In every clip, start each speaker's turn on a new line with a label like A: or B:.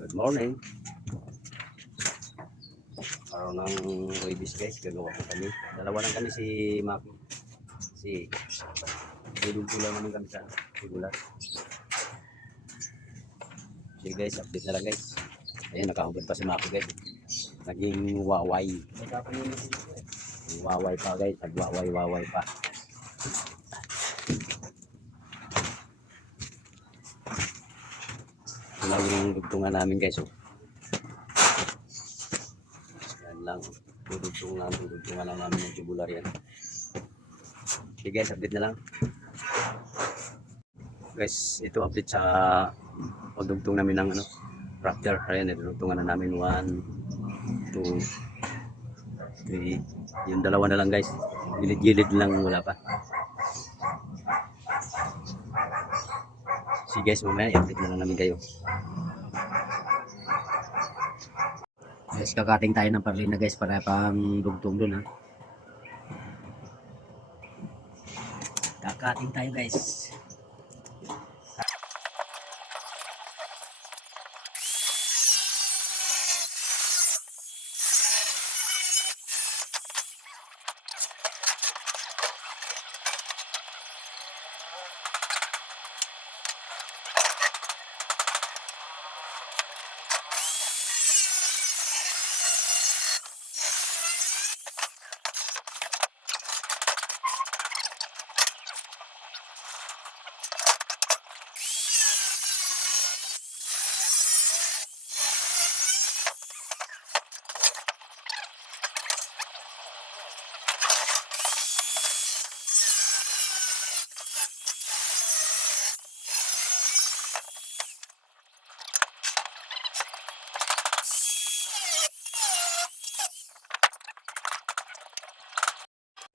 A: Good morning. Araw ng Webis guys, gagawa ko kami. Dalawa lang kami si Maki. Si Dudong lang naman kami sa sigulat. Sige guys, update na lang guys. Ayan, nakahubad pa si Maki guys. Naging waway. Waway pa guys, nagwaway-waway pa. Ito lang yung dugtungan namin guys. Oh. Yan lang. Dudugtong namin, dugtungan lang namin ng tubular yan. Okay guys, update na lang. Guys, ito update sa pagdugtong namin ng ano, Raptor. Ayan, dudugtungan na namin 1, 2, 3. Yung dalawa na lang guys. Gilid-gilid lang wala pa. Sige guys, mamaya i-update na lang namin kayo. Guys, kakating tayo ng parlina guys para pang dugtong dun ha. Kakating tayo guys.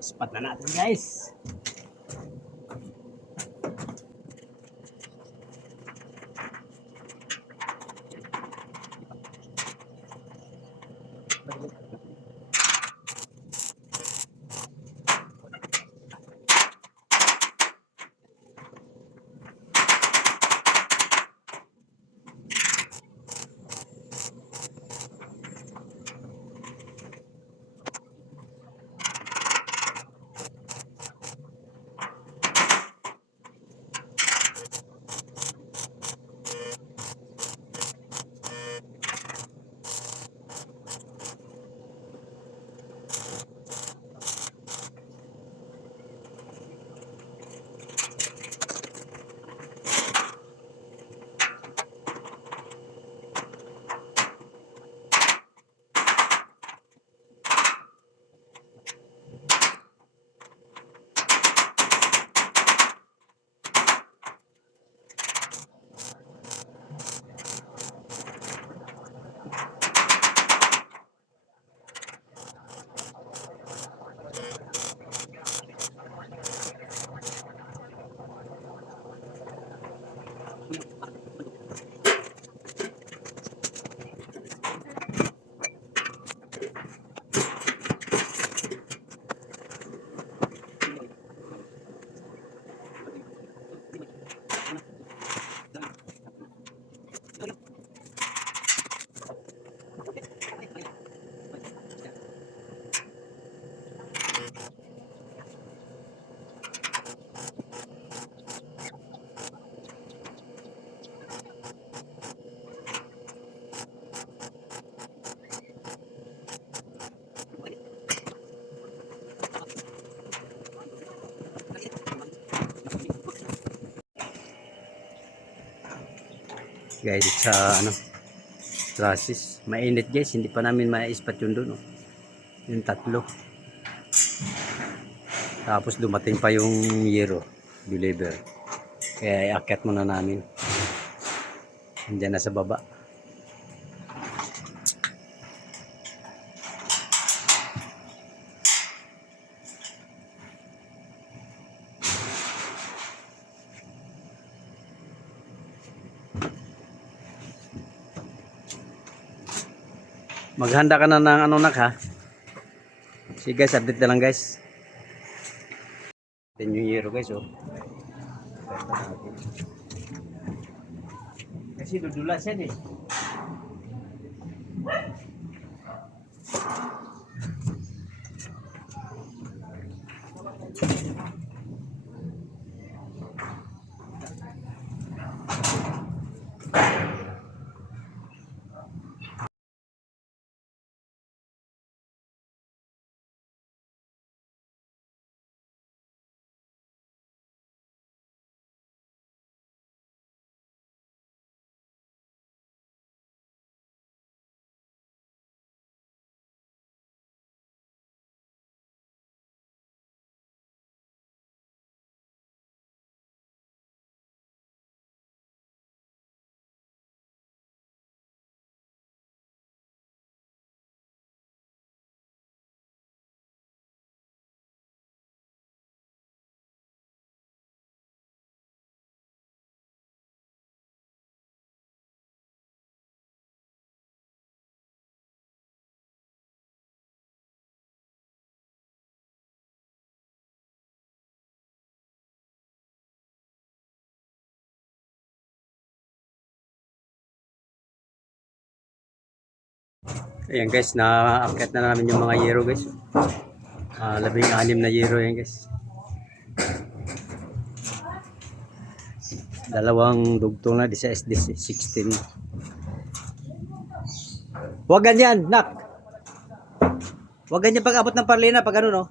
A: Spot na natin guys. Guys, sa ano, trusses. Mainit guys, hindi pa namin ma-ispat yun doon. Oh. Yung tatlo. Tapos dumating pa yung yero, deliver. Kaya iakyat muna namin. Andiyan na sa baba. Maghanda ka na ng ano nak ha. Sige guys, update na lang guys. Then yung yero guys oh. Kasi dudulas yan eh. Thank you.
B: Ayan guys, na-akit na namin yung mga yero guys. Ah, labing anim na yero yan guys. Dalawang dugtong na, 16, 16. Huwag ganyan, nak! Huwag ganyan pag abot ng parlina, pag ano no?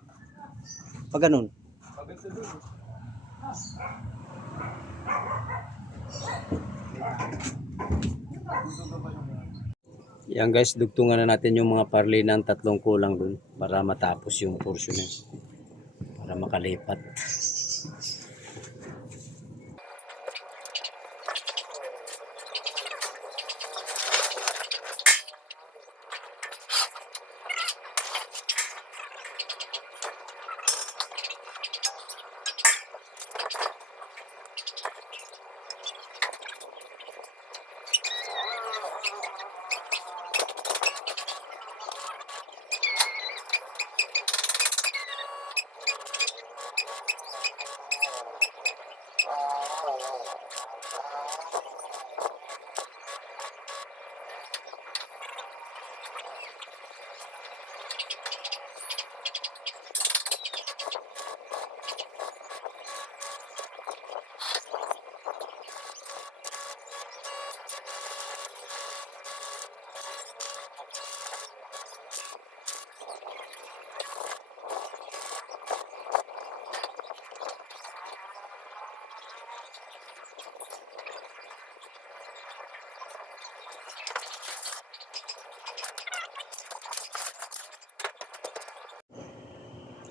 B: Pag ganun. Yan guys, dugtungan na natin yung mga parley ng tatlong kulang dun para matapos yung portion. Para makalipat.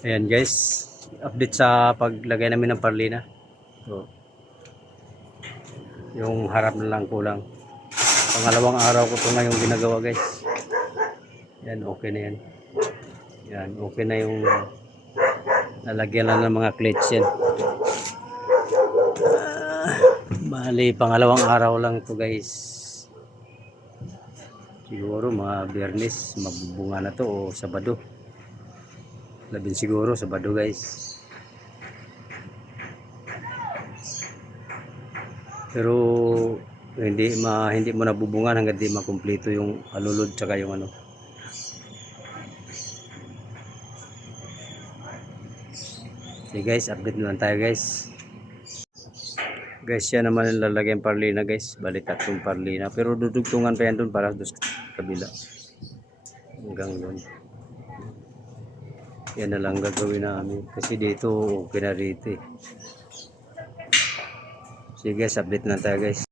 B: Ayan guys, update sa paglagay namin ng parlina. So, yung harap na lang kulang. Pangalawang araw ko to ngayong ginagawa guys. Yan, okay na yan. Yan, okay na yung nalagyan lang ng mga clutch yan. Ah, bali, pangalawang araw lang to guys. Siguro mga biyernes, mabubunga na to o sabado. Labing siguro sabado guys. Pero hindi ma hindi mo nabubungan hanggang di makumpleto yung alulod tsaka yung ano. Okay guys, update na lang tayo guys. Guys, yan naman ang lalagyan parlina guys. Bali tatlong parlina. Pero dudugtungan pa yan dun para doon kabila. Hanggang doon. Yan na lang gagawin namin. Kasi dito okay na rito eh. Sige guys, update na tayo guys.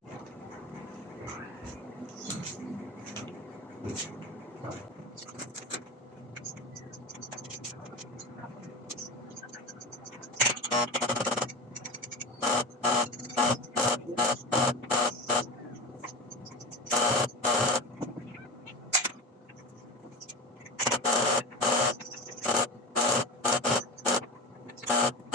B: Uh...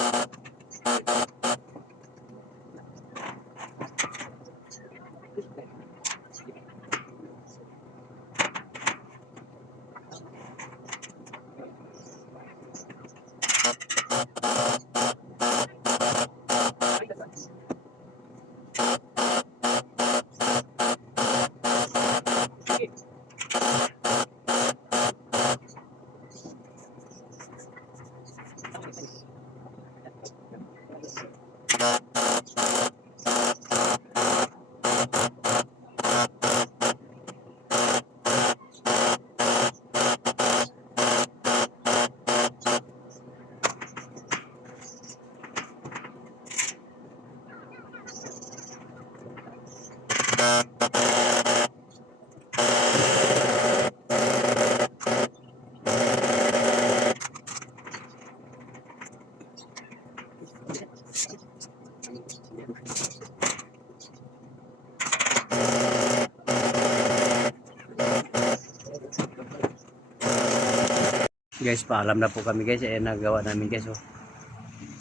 B: Guys, paalam na po kami guys. Ayan nagawa namin guys. Oh.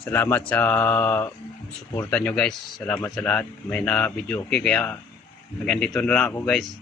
B: Salamat sa suporta nyo guys. Salamat sa lahat. May na video okay kaya hanggang dito na lang ako guys.